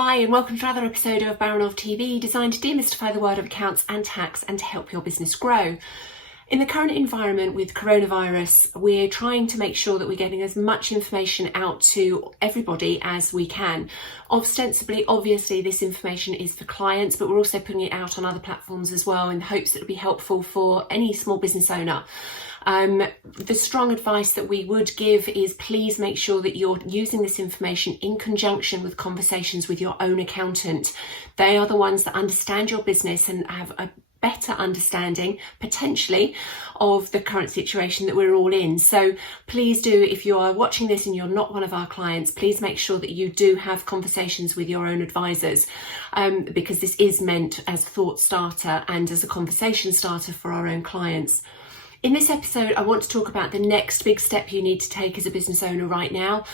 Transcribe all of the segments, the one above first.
Hi and welcome to another episode of Baranov TV, designed to demystify the world of accounts and tax and to help your business grow. In the current environment with coronavirus, we're trying to make sure that we're getting as much information out to everybody as we can. Ostensibly, obviously, this information is for clients, but we're also putting it out on other platforms as well in hopes that it'll be helpful for any small business owner. The strong advice that we would give is please make sure that you're using this information in conjunction with conversations with your own accountant. They are the ones that understand your business and have a better understanding potentially of the current situation that we're all in. So please do, if you are watching this and you're not one of our clients, please make sure that you do have conversations with your own advisors, because this is meant as a thought starter and as a conversation starter for our own clients. In this episode, I want to talk about the next big step you need to take as a business owner right now.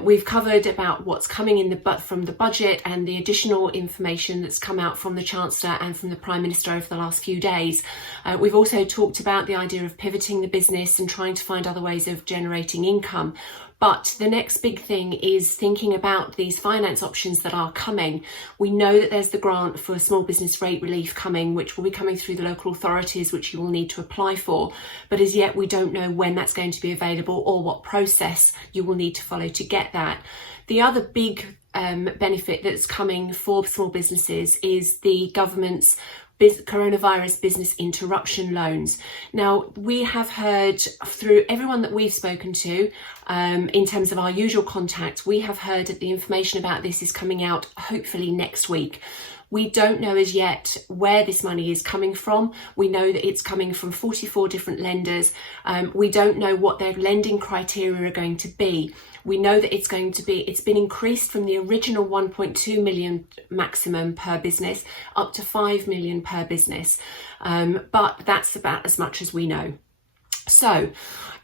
We've covered about what's coming in from the budget and the additional information that's come out from the Chancellor and from the Prime Minister over the last few days. We've also talked about the idea of pivoting the business and trying to find other ways of generating income. But the next big thing is thinking about these finance options that are coming. We know that there's the grant for small business rate relief coming, which will be coming through the local authorities, which you will need to apply for. But as yet, we don't know when that's going to be available or what process you will need to follow to get that. The other big benefit that's coming for small businesses is the government's Coronavirus Business Interruption Loans. Now, we have heard through everyone that we've spoken to, in terms of our usual contacts, we have heard that the information about this is coming out hopefully next week. We don't know as yet where this money is coming from. We know that it's coming from 44 different lenders. We don't know what their lending criteria are going to be. We know that it's been increased from the original 1.2 million maximum per business up to 5 million per business. But that's about as much as we know. So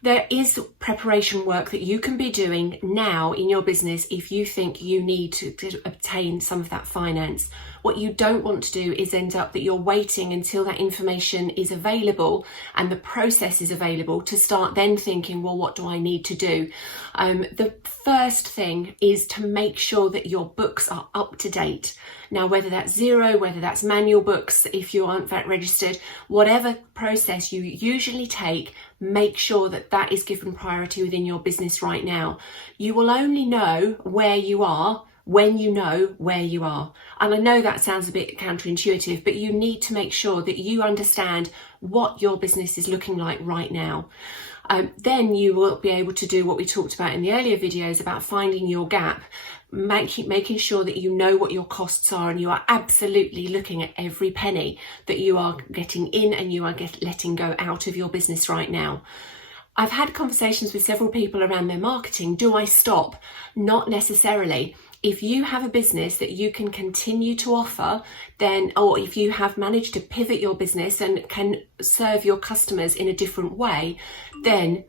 there is preparation work that you can be doing now in your business if you think you need to obtain some of that finance. What you don't want to do is end up that you're waiting until that information is available and the process is available to start then thinking, well, what do I need to do? The first thing is to make sure that your books are up to date. Now, whether that's zero, whether that's manual books, if you aren't VAT registered, whatever process you usually take, make sure that that is given priority within your business right now. You will only know where you are when you know where you are. And I know that sounds a bit counterintuitive, but you need to make sure that you understand what your business is looking like right now. Then you will be able to do what we talked about in the earlier videos about finding your gap, making sure that you know what your costs are and you are absolutely looking at every penny that you are getting in and you are letting go out of your business right now. I've had conversations with several people around their marketing. Do I stop? Not necessarily. If you have a business that you can continue to offer, then, or if you have managed to pivot your business and can serve your customers in a different way, then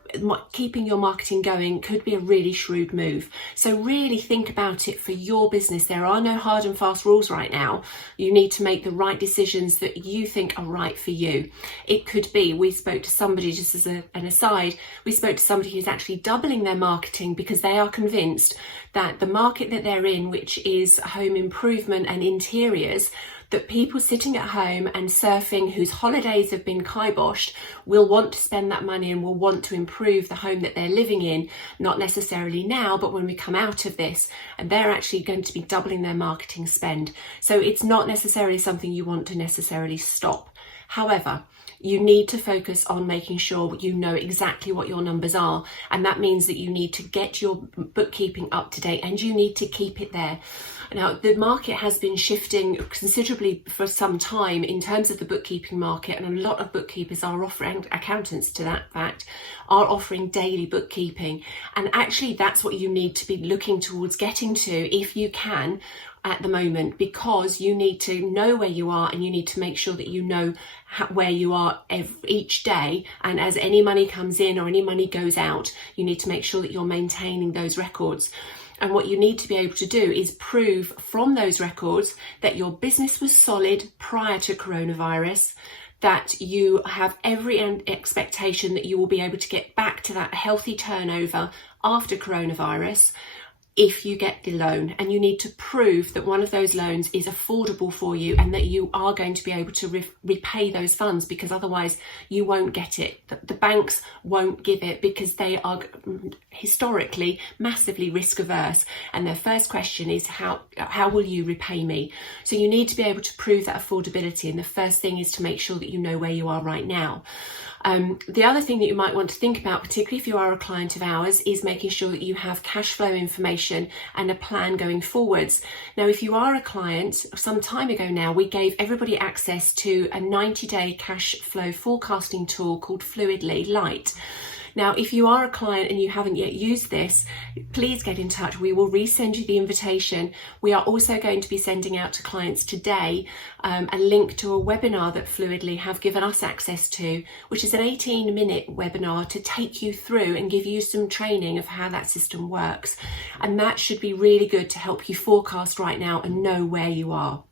keeping your marketing going could be a really shrewd move. So really think about it for your business. There are no hard and fast rules right now. You need to make the right decisions that you think are right for you. It could be, we spoke to somebody, just as an aside, we spoke to somebody who's actually doubling their marketing because they are convinced that the market that they're in, which is home improvement and interiors, that people sitting at home and surfing whose holidays have been kiboshed will want to spend that money and will want to improve the home that they're living in, not necessarily now, but when we come out of this, and they're actually going to be doubling their marketing spend. So it's not necessarily something you want to necessarily stop. However, you need to focus on making sure you know exactly what your numbers are. And that means that you need to get your bookkeeping up to date and you need to keep it there. Now, the market has been shifting considerably for some time in terms of the bookkeeping market, and a lot of bookkeepers are offering, accountants to that fact, are offering daily bookkeeping. And actually, that's what you need to be looking towards getting to if you can at the moment, because you need to know where you are and you need to make sure that you know where you are each day. And as any money comes in or any money goes out, you need to make sure that you're maintaining those records. And what you need to be able to do is prove from those records that your business was solid prior to coronavirus, that you have every expectation that you will be able to get back to that healthy turnover after coronavirus, if you get the loan, and you need to prove that one of those loans is affordable for you and that you are going to be able to repay those funds, because otherwise you won't get it. The banks won't give it because they are historically massively risk averse, and their first question is how will you repay me? So you need to be able to prove that affordability, and the first thing is to make sure that you know where you are right now. The other thing that you might want to think about, particularly if you are a client of ours, is making sure that you have cash flow information and a plan going forwards. Now, if you are a client, some time ago now, we gave everybody access to a 90-day cash flow forecasting tool called Fluidly Lite. Now, if you are a client and you haven't yet used this, please get in touch. We will resend you the invitation. We are also going to be sending out to clients today a link to a webinar that Fluidly have given us access to, which is an 18-minute webinar to take you through and give you some training of how that system works. And that should be really good to help you forecast right now and know where you are.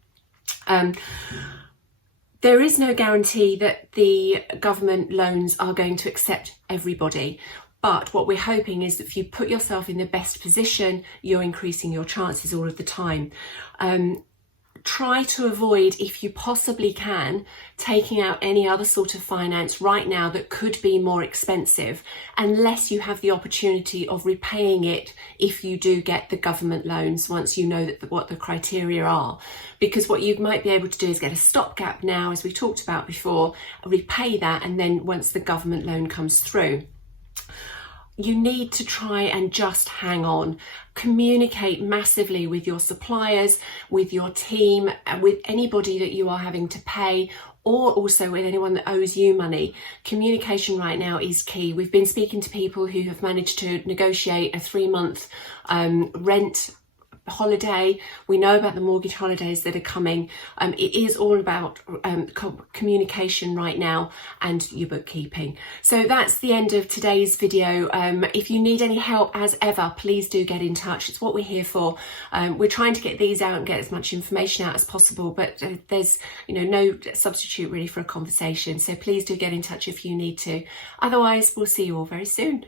There is no guarantee that the government loans are going to accept everybody, but what we're hoping is that if you put yourself in the best position, you're increasing your chances all of the time. Try to avoid, if you possibly can, taking out any other sort of finance right now that could be more expensive, unless you have the opportunity of repaying it if you do get the government loans once you know what the criteria are. Because what you might be able to do is get a stopgap now, as we talked about before, repay that, and then once the government loan comes through. You need to try and just hang on. Communicate massively with your suppliers, with your team, with anybody that you are having to pay, or also with anyone that owes you money. Communication right now is key. We've been speaking to people who have managed to negotiate a 3-month rent holiday. We know about the mortgage holidays that are coming. It is all about communication right now and your bookkeeping. So that's the end of today's video. If you need any help, as ever, please do get in touch. It's what we're here for. We're trying to get these out and get as much information out as possible, but there's no substitute really for a conversation. So please do get in touch if you need to. Otherwise, we'll see you all very soon.